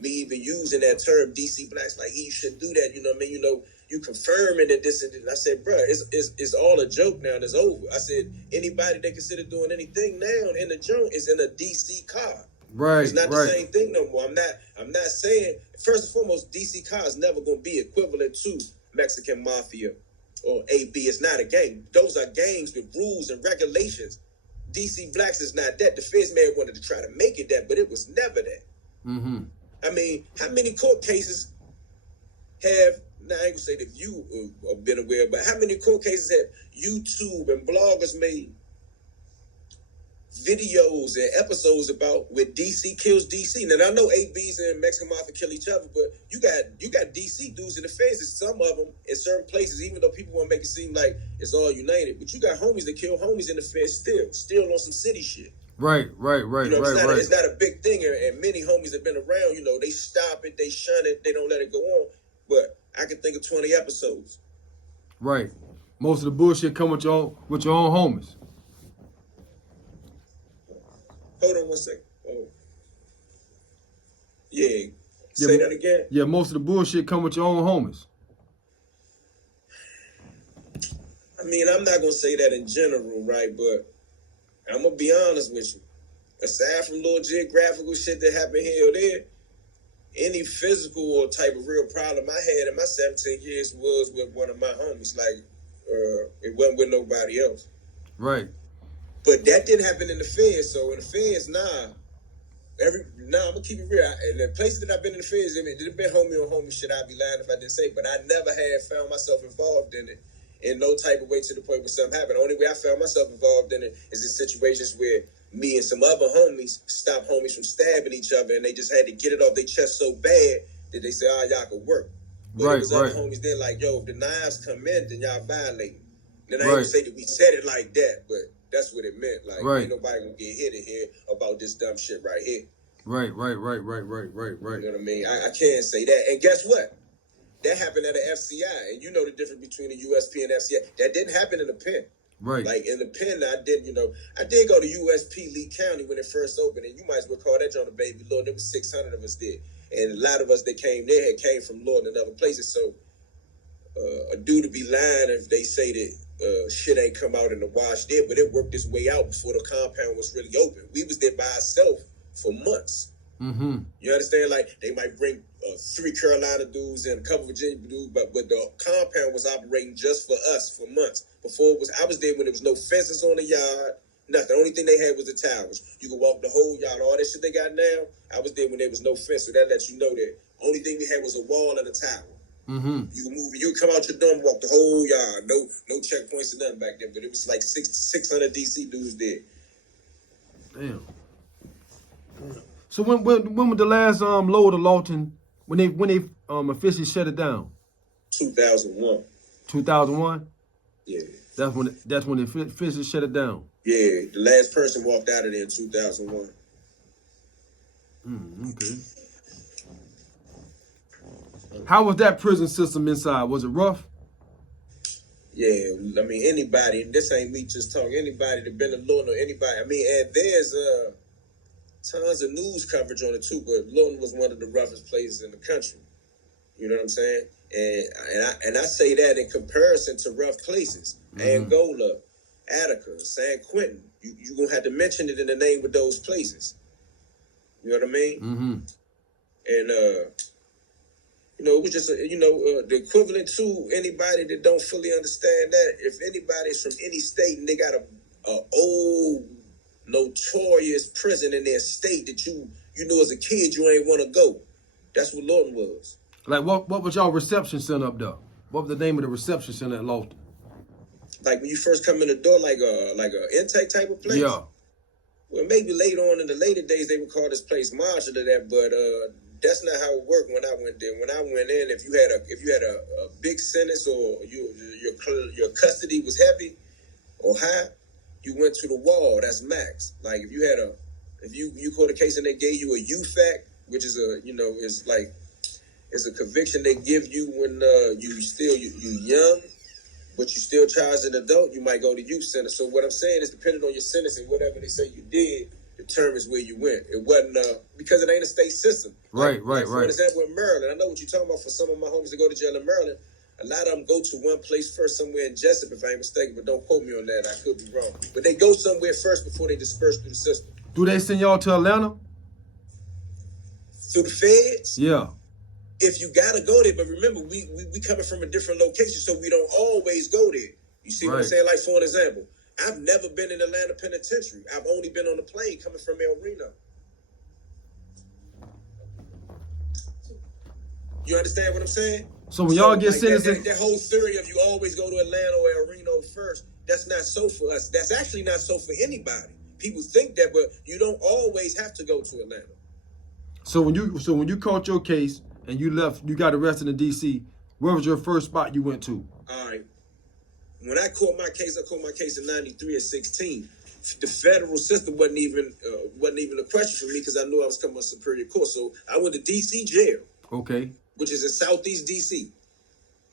me even using that term, DC Blacks, like, you shouldn't do that, you know what I mean? You know, you confirming that this and that. I said, bro, it's all a joke now and it's over. I said, anybody that consider doing anything now in the joint is in a DC car. Right, it's not the same thing no more. I'm not saying, first and foremost, DC car is never going to be equivalent to Mexican Mafia or AB. It's not a gang. Those are gangs with rules and regulations. DC Blacks is not that. The feds may have wanted to try to make it that, but it was never that. Mm-hmm. I mean, how many court cases have, now I ain't gonna say that you have been aware, but how many court cases have YouTube and bloggers made videos and episodes about where DC kills DC? Now I know ABs and Mexican Mafia kill each other, but you got DC dudes in the feds, and some of them in certain places, even though people want to make it seem like it's all united, but you got homies that kill homies in the feds still on some city shit. Right. You know, it's not a big thing, and many homies have been around, you know, they stop it, they shun it, they don't let it go on. But I can think of 20 episodes. Right. Most of the bullshit come with your own homies. Hold on one second. Oh. Yeah. Say that again? Yeah, most of the bullshit come with your own homies. I mean, I'm not going to say that in general, right? But I'm going to be honest with you. Aside from little geographical shit that happened here or there, any physical or type of real problem I had in my 17 years was with one of my homies. Like, it wasn't with nobody else. Right. But that didn't happen in the feds. So in the feds, I'm gonna keep it real. In the places that I've been in the feds, it have been homie on homie shit. I'd be lying if I didn't say. But I never had found myself involved in it in no type of way to the point where something happened. The only way I found myself involved in it is in situations where me and some other homies stopped homies from stabbing each other, and they just had to get it off their chest so bad that they said, y'all could work. But right, it was other homies then like, yo, if the knives come in, then y'all violating. Then I ain't gonna say that we said it like that, but that's what it meant. Like, ain't nobody gonna get hit in here about this dumb shit right here. Right. You know what I mean? I can't say that. And guess what? That happened at an FCI. And you know the difference between the USP and FCI. That didn't happen in the pen. Right. Like in the pen, I did go to USP Lee County when it first opened. And you might as well call that joint a baby Lord. There was 600 of us there. And a lot of us that came there came from Lorton and other places. So a dude to be lying if they say that shit ain't come out in the wash there, but it worked its way out before the compound was really open. We was there by ourselves for months. Mm-hmm. You understand? Like, they might bring 3 Carolina dudes and a couple Virginia dudes, but the compound was operating just for us for months. I was there when there was no fences on the yard, nothing. The only thing they had was the towers. You could walk the whole yard. All that shit they got now, I was there when there was no fence, so that lets you know that only thing we had was a wall and a tower. Mm-hmm. You can move. You come out your dorm, walk the whole yard. No checkpoints or nothing back there. But it was like 600 DC dudes there. Damn. So when was the last load of Lonton when they officially shut it down? 2001. 2001. Yeah. That's when they officially shut it down. Yeah, the last person walked out of there in 2001. Okay. How was that prison system inside? Was it rough? Yeah, I mean, anybody, and this ain't me just talking, anybody that been to Lorton or anybody, I mean, and there's tons of news coverage on it too, but Lorton was one of the roughest places in the country. You know what I'm saying? And I say that in comparison to rough places. Angola, Attica, San Quentin. You're going to have to mention it in the name of those places. You know what I mean? Mm-hmm. And, it was just, the equivalent to anybody that don't fully understand that. If anybody's from any state and they got a old, notorious prison in their state that you know as a kid you ain't want to go, that's what Lorton was. Like, what was y'all reception center up there? What was the name of the reception center at Lonton? Like when you first come in the door, like a intake type of place? Yeah. Well, maybe later on in the later days, they would call this place Marshall to that, but that's not how it worked when I went there. When I went in, if you had a big sentence or your custody was heavy or high, you went to the wall. That's max. Like if you caught a case and they gave you a UFAC, which is it's a conviction they give you when you young, but you still charged an adult, you might go to youth center. So what I'm saying is, depending on your sentence and whatever they say you did, determines where you went. It wasn't because it ain't a state system. Right. For example, in Maryland, I know what you're talking about. For some of my homies that go to jail in Maryland, a lot of them go to one place first, somewhere in Jessup, if I ain't mistaken, but don't quote me on that. I could be wrong. But they go somewhere first before they disperse through the system. Do they send y'all to Atlanta? Through the feds? Yeah. If you gotta go there, but remember, we coming from a different location, so we don't always go there. You see what I'm saying? Like, for an example, I've never been in Atlanta Penitentiary. I've only been on the plane coming from El Reno. You understand what I'm saying? So when y'all get sentenced, that whole theory of you always go to Atlanta or El Reno first, that's not so for us. That's actually not so for anybody. People think that, but you don't always have to go to Atlanta. So when you caught your case and you left, you got arrested in D.C., where was your first spot you went to? All right. When I caught my case in '93 at 16. The federal system wasn't even a question for me because I knew I was coming on Superior Court. So I went to D.C. jail. Okay. Which is in Southeast D.C.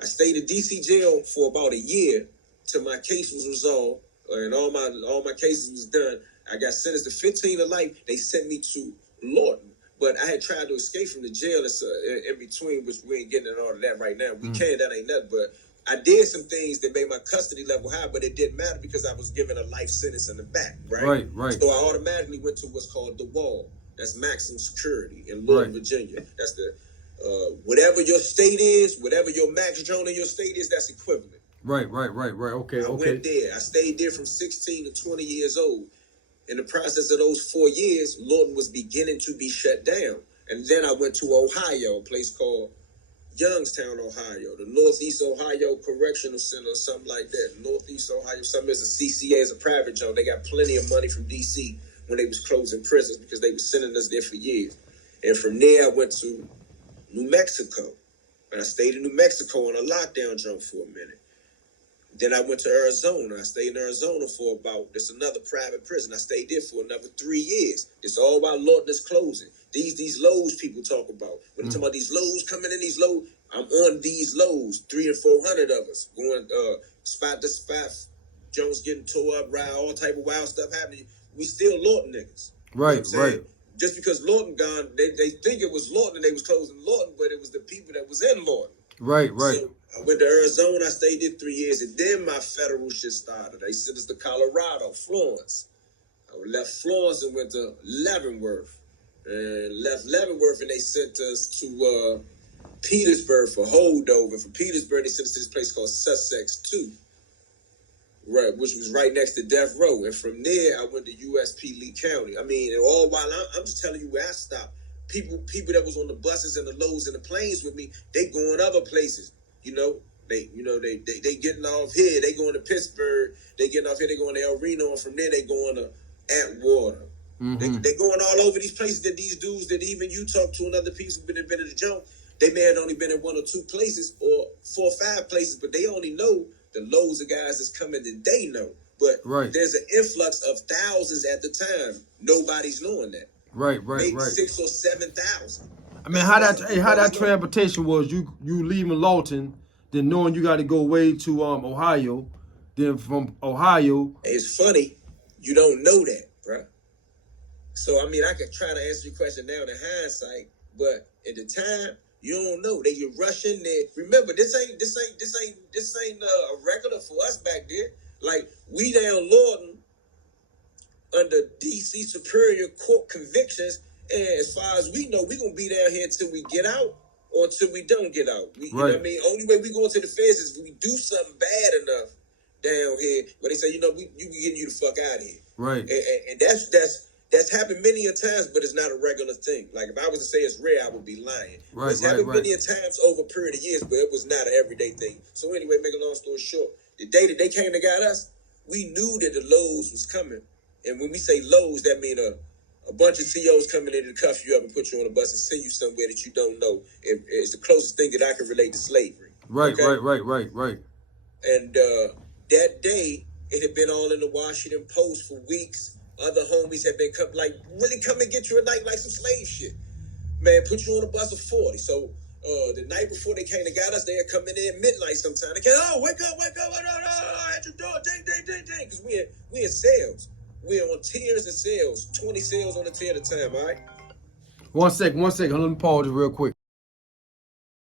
I stayed in D.C. jail for about a year till my case was resolved and all my cases was done. I got sentenced to 15 to life. They sent me to Lorton. But I had tried to escape from the jail in between, which we ain't getting into all of that right now. We can, that ain't nothing. But I did some things that made my custody level high, but it didn't matter because I was given a life sentence in the back, right? Right. So I automatically went to what's called the wall. That's maximum security in Lorton, Virginia. That's the whatever your state is, whatever your max zone in your state is, that's equivalent. Right. Okay. I went there. I stayed there from 16 to 20 years old. In the process of those 4 years, Lorton was beginning to be shut down. And then I went to Ohio, a place called Youngstown, Ohio, the Northeast Ohio Correctional Center or something like that. Northeast Ohio, something as a CCA, as a private zone. They got plenty of money from D.C. when they was closing prisons because they were sending us there for years. And from there, I went to New Mexico. And I stayed in New Mexico on a lockdown zone for a minute. Then I went to Arizona. I stayed in Arizona for there's another private prison. I stayed there for another 3 years. It's all about Lorton is closing. These lows people talk about. When they talk about these lows coming in, these lows, I'm on these lows, 300 and 400 of us, going spot to spot, Jones getting tore up, all type of wild stuff happening. We still Lorton niggas. Right. Just because Lorton gone, they think it was Lorton and they was closing Lorton, but it was the people that was in Lorton. Right. So I went to Arizona. I stayed there 3 years, and then my federal shit started. They sent us to Colorado, Florence. I left Florence and went to Leavenworth. And left Leavenworth, and they sent us to Petersburg for holdover. From Petersburg, they sent us to this place called Sussex 2, right, which was right next to Death Row. And from there, I went to USP Lee County. I mean, and all while I'm just telling you where I stopped. People that was on the buses and the loads and the planes with me, they going other places. They getting off here. They going to Pittsburgh. They getting off here. They going to El Reno, and from there they going to Atwater. Mm-hmm. They going all over these places that these dudes that even you talk to and other people who've been in the jump, they may have only been in 1 or 2 places or 4 or 5 places, but they only know the loads of guys that's coming that they know. But there's an influx of thousands at the time. Nobody's knowing that. Right. Maybe 6,000 or 7,000. I mean, how that transportation was? You leaving Lawton, then knowing you got to go way to Ohio, then from Ohio. It's funny, you don't know that, bro. So I mean, I could try to answer your question now in hindsight, but at the time, you don't know. You rushing there. Remember, this ain't a regular for us back there. Like, we down Lorton under DC Superior Court convictions, and as far as we know, we're going to be down here until we get out or until we don't get out. You know what I mean? Only way we go into the feds is if we do something bad enough down here where they say, we getting you the fuck out of here. Right. And that's happened many a times, but it's not a regular thing. Like, if I was to say it's rare, I would be lying. It's happened many a times over a period of years, but it was not an everyday thing. So anyway, make a long story short, the day that they came and got us, we knew that the lows was coming. And when we say lows, that means a bunch of COs coming in to cuff you up and put you on a bus and send you somewhere that you don't know. It's the closest thing that I can relate to slavery. Right. And that day, it had been all in the Washington Post for weeks. Other homies had been really come and get you at night like some slave shit. Man, put you on a bus of 40. So the night before they came and got us, they had come in there at midnight sometime. They came, wake up, at your door, ding, ding, ding, ding. Because we in cells. We're on tiers of cells, 20 cells on a tier at a time, all right? One second. Let me pause it real quick.